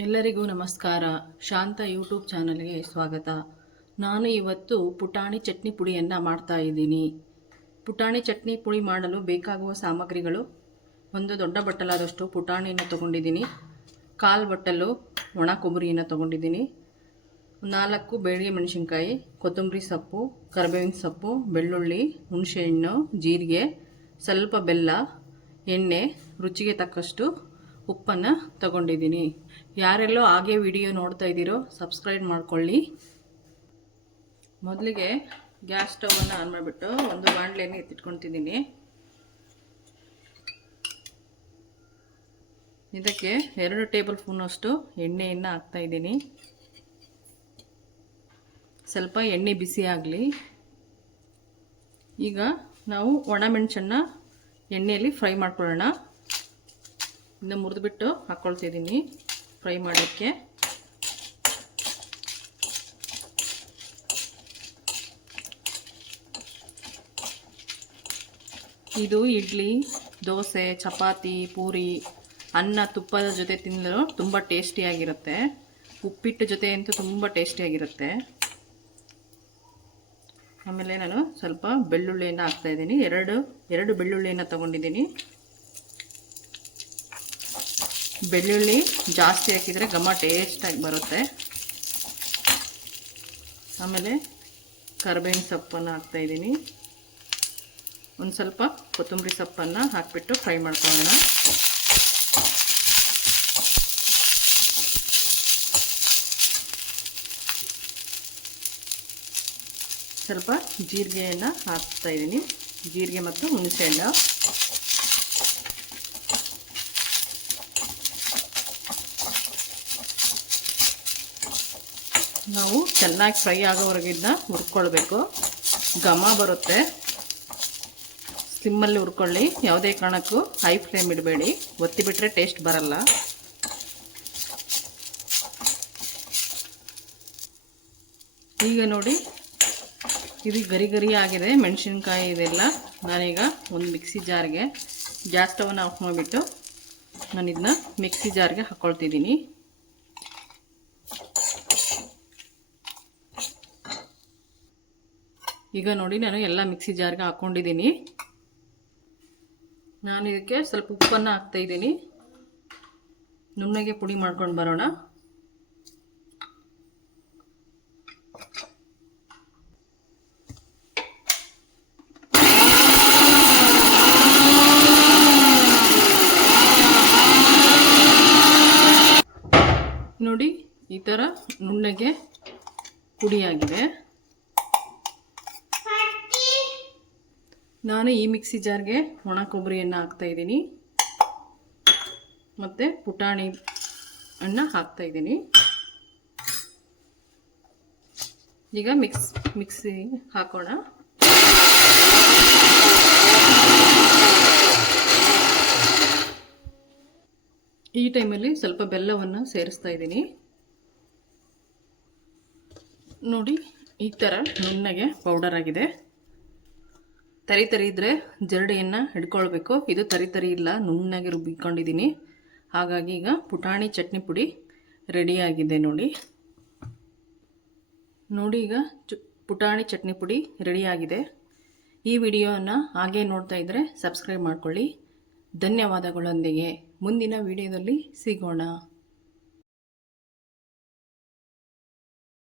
ಎಲ್ಲರಿಗೂ ನಮಸ್ಕಾರ. ಶಾಂತ ಯೂಟ್ಯೂಬ್ ಚಾನಲ್ಗೆ ಸ್ವಾಗತ. ನಾನು ಇವತ್ತು ಪುಟಾಣಿ ಚಟ್ನಿ ಪುಡಿಯನ್ನು ಮಾಡ್ತಾ ಇದ್ದೀನಿ. ಪುಟಾಣಿ ಚಟ್ನಿ ಪುಡಿ ಮಾಡಲು ಬೇಕಾಗುವ ಸಾಮಗ್ರಿಗಳು: ಒಂದು ದೊಡ್ಡ ಬಟ್ಟಲಾದಷ್ಟು ಪುಟಾಣಿಯನ್ನು ತೊಗೊಂಡಿದ್ದೀನಿ, 1/4 ಬಟ್ಟಲು ಒಣ ಕೊಬ್ಬರಿಯನ್ನು ತೊಗೊಂಡಿದ್ದೀನಿ, 4 ಬೇಳೆ ಮೆಣಸಿನ್ಕಾಯಿ, ಕೊತ್ತಂಬರಿ ಸೊಪ್ಪು, ಕರಿಬೇವಿನ ಸೊಪ್ಪು, ಬೆಳ್ಳುಳ್ಳಿ, ಹುಣಸೆಹಣ್ಣು, ಜೀರಿಗೆ, ಸ್ವಲ್ಪ ಬೆಲ್ಲ, ಎಣ್ಣೆ, ರುಚಿಗೆ ತಕ್ಕಷ್ಟು ಉಪ್ಪನ್ನು ತಗೊಂಡಿದ್ದೀನಿ. ಯಾರೆಲ್ಲೋ ಹಾಗೆ ವಿಡಿಯೋ ನೋಡ್ತಾ ಇದ್ದೀರೋ ಸಬ್ಸ್ಕ್ರೈಬ್ ಮಾಡ್ಕೊಳ್ಳಿ. ಮೊದಲಿಗೆ ಗ್ಯಾಸ್ ಸ್ಟವನ್ನು ಆನ್ ಮಾಡಿಬಿಟ್ಟು ಒಂದು ಬಾಣಲೆಯನ್ನು ಎತ್ತಿಟ್ಕೊತಿದ್ದೀನಿ. ಇದಕ್ಕೆ 2 ಟೇಬಲ್ ಸ್ಪೂನಷ್ಟು ಎಣ್ಣೆಯನ್ನು ಹಾಕ್ತಾಯಿದ್ದೀನಿ. ಸ್ವಲ್ಪ ಎಣ್ಣೆ ಬಿಸಿ ಆಗಲಿ. ಈಗ ನಾವು ಒಣಮೆಣಸನ್ನು ಎಣ್ಣೆಯಲ್ಲಿ ಫ್ರೈ ಮಾಡ್ಕೊಳ್ಳೋಣ. ಇನ್ನು ಮುರಿದ್ಬಿಟ್ಟು ಹಾಕ್ಕೊಳ್ತಿದ್ದೀನಿ ಫ್ರೈ ಮಾಡೋಕ್ಕೆ. ಇದು ಇಡ್ಲಿ, ದೋಸೆ, ಚಪಾತಿ, ಪೂರಿ, ಅನ್ನ, ತುಪ್ಪದ ಜೊತೆ ತಿನ್ನಲು ತುಂಬ ಟೇಸ್ಟಿಯಾಗಿರುತ್ತೆ. ಉಪ್ಪಿಟ್ಟು ಜೊತೆ ಅಂತೂ ತುಂಬ ಟೇಸ್ಟಿಯಾಗಿರುತ್ತೆ. ಆಮೇಲೆ ನಾನು ಸ್ವಲ್ಪ ಬೆಳ್ಳುಳ್ಳಿಯನ್ನು ಹಾಕ್ತಾಯಿದ್ದೀನಿ. ಎರಡು ಬೆಳ್ಳುಳ್ಳಿಯನ್ನು ತೊಗೊಂಡಿದ್ದೀನಿ. ಬೆಳ್ಳುಳ್ಳಿ ಜಾಸ್ತಿ ಹಾಕಿದರೆ ಘಮ ಟೇಸ್ಟಾಗಿ ಬರುತ್ತೆ. ಆಮೇಲೆ ಕರಿಬೇವಿನ ಸೊಪ್ಪನ್ನು ಹಾಕ್ತಾಯಿದ್ದೀನಿ. ಒಂದು ಸ್ವಲ್ಪ ಕೊತ್ತಂಬರಿ ಸೊಪ್ಪನ್ನು ಹಾಕಿಬಿಟ್ಟು ಫ್ರೈ ಮಾಡ್ಕೊಳ್ಳೋಣ. ಸ್ವಲ್ಪ ಜೀರಿಗೆಯನ್ನು ಹಾಕ್ತಾಯಿದ್ದೀನಿ, ಜೀರಿಗೆ ಮತ್ತು ಹುಣಸೆಹಣ್ಣು. ನಾವು ಚೆನ್ನಾಗಿ ಫ್ರೈ ಆಗೋವರೆಗಿಂದ ಹುರ್ಕೊಳ್ಬೇಕು. ಘಮ ಬರುತ್ತೆ. ಸಿಮ್ಮಲ್ಲಿ ಹುರ್ಕೊಳ್ಳಿ. ಯಾವುದೇ ಕಾರಣಕ್ಕೂ ಹೈ ಫ್ಲೇಮ್ ಇಡಬೇಡಿ, ಒತ್ತಿಬಿಟ್ರೆ ಟೇಸ್ಟ್ ಬರಲ್ಲ. ಈಗ ನೋಡಿ, ಇದು ಗರಿ ಗರಿ ಆಗಿದೆ ಮೆಣಸಿನ್ಕಾಯಿ ಇದೆಲ್ಲ. ನಾನೀಗ ಒಂದು ಮಿಕ್ಸಿ ಜಾರ್ಗೆ ಗ್ಯಾಸ್ ಸ್ಟವನ್ನು ಆಫ್ ಮಾಡಿಬಿಟ್ಟು ನಾನು ಇದನ್ನ ಮಿಕ್ಸಿ ಜಾರ್ಗೆ ಹಾಕ್ಕೊಳ್ತಿದ್ದೀನಿ. ಈಗ ನೋಡಿ, ನಾನು ಎಲ್ಲ ಮಿಕ್ಸಿ ಜಾರ್ಗೆ ಹಾಕ್ಕೊಂಡಿದ್ದೀನಿ. ನಾನು ಇದಕ್ಕೆ ಸ್ವಲ್ಪ ಉಪ್ಪನ್ನು ಹಾಕ್ತಾಯಿದ್ದೀನಿ. ನುಣ್ಣಗೆ ಪುಡಿ ಮಾಡ್ಕೊಂಡು ಬರೋಣ. ನೋಡಿ, ಈ ಥರ ನುಣ್ಣಗೆ ಪುಡಿಯಾಗಿದೆ. ನಾನು ಈ ಮಿಕ್ಸಿ ಜಾರ್ಗೆ ಒಣ ಕೊಬ್ಬರಿಯನ್ನು ಹಾಕ್ತಾಯಿದ್ದೀನಿ ಮತ್ತು ಪುಟಾಣಿ ಅನ್ನು ಹಾಕ್ತಾಯಿದ್ದೀನಿ. ಈಗ ಮಿಕ್ಸಿ ಹಾಕೋಣ. ಈ ಟೈಮಲ್ಲಿ ಸ್ವಲ್ಪ ಬೆಲ್ಲವನ್ನು ಸೇರಿಸ್ತಾ ಇದ್ದೀನಿ. ನೋಡಿ, ಈ ಥರ ನುಣ್ಣಗೆ ಪೌಡರ್ ಆಗಿದೆ. ತರಿ ಇದ್ದರೆ ಜರಡಿಯನ್ನು ಹಿಡ್ಕೊಳ್ಬೇಕು. ಇದು ತರಿ ಇಲ್ಲ, ನುಣ್ಣಗೆ ರುಬ್ಬಿಕೊಂಡಿದ್ದೀನಿ. ಹಾಗಾಗಿ ಈಗ ಪುಟಾಣಿ ಚಟ್ನಿ ಪುಡಿ ರೆಡಿಯಾಗಿದೆ. ನೋಡಿ ಈಗ ಪುಟಾಣಿ ಚಟ್ನಿ ಪುಡಿ ರೆಡಿಯಾಗಿದೆ. ಈ ವಿಡಿಯೋವನ್ನು ಹಾಗೆ ನೋಡ್ತಾ ಇದ್ದರೆ ಸಬ್ಸ್ಕ್ರೈಬ್ ಮಾಡ್ಕೊಳ್ಳಿ. ಧನ್ಯವಾದಗಳೊಂದಿಗೆ ಮುಂದಿನ ವಿಡಿಯೋದಲ್ಲಿ ಸಿಗೋಣ.